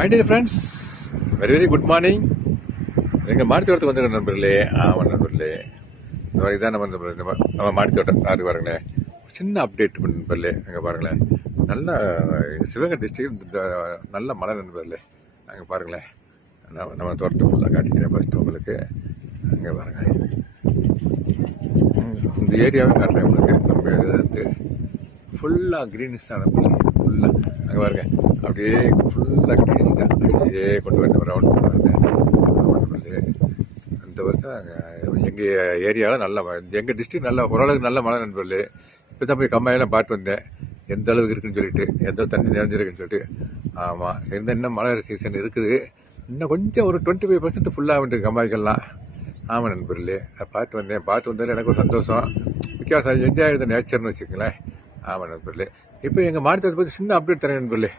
My dear friends, very very good morning. எங்கள் மாடி தோட்டத்துக்கு வந்துருக்க நண்பர்களே. ஆமாம் நண்பர்களே, இந்த மாதிரி தான் நம்ம மாடி தோட்டம் யாரு பாருங்களேன். சின்ன அப்டேட் நண்பர்களே. அங்கே பாருங்களேன், நல்ல சிவகங்கை டிஸ்ட்ரிக்ட் நல்ல மழை நண்பர்களே. அங்கே பாருங்களேன், நம்ம தோட்டத்தை ஃபுல்லாக காட்டிக்கிறேன் ஃபஸ்ட்டு உங்களுக்கு. அங்கே பாருங்கள், இந்த ஏரியாவே காட்டுறேன் உங்களுக்கு. நம்ம இது ஃபுல்லாக க்ரீனிஷ் தான் ஃபுல்லாக. அங்கே பாருங்க, அப்படியே ஃபுல்லாக க்ரீனிஷ் தான். அப்படியே கொண்டு வந்து ரவுண்ட் பண்ணுவாங்க. இந்த வருஷம் எங்கள் ஏரியாவில் நல்ல மழை, எங்கள் டிஸ்ட்ரிக்ட் நல்ல ஓரளவுக்கு நல்ல மழை நண்பர்களே. இப்போ தான் போய் கம்மாயெல்லாம் பார்த்து வந்தேன், எந்த அளவுக்கு இருக்குன்னு சொல்லிட்டு, எந்த தண்ணி நிறைஞ்சிருக்குன்னு சொல்லிட்டு. ஆமாம், இன்னும் மழை சீசன் இருக்குது. இன்னும் கொஞ்சம் ஒரு 25% ஃபுல்லாக வந்துட்டு கம்மாய்க்கெல்லாம். ஆமாம் நண்பர்களே, பார்த்து வந்ததில் எனக்கு ஒரு சந்தோஷம். பிகாஸ் அது என்ஜாய் த நேச்சர்னு வச்சுக்கங்களேன். ஆமாம் நண்பர்களே, இப்போ எங்கள் மாநிலத்தை பற்றி சின்ன அப்டேட் தரேன் நண்பர்களே.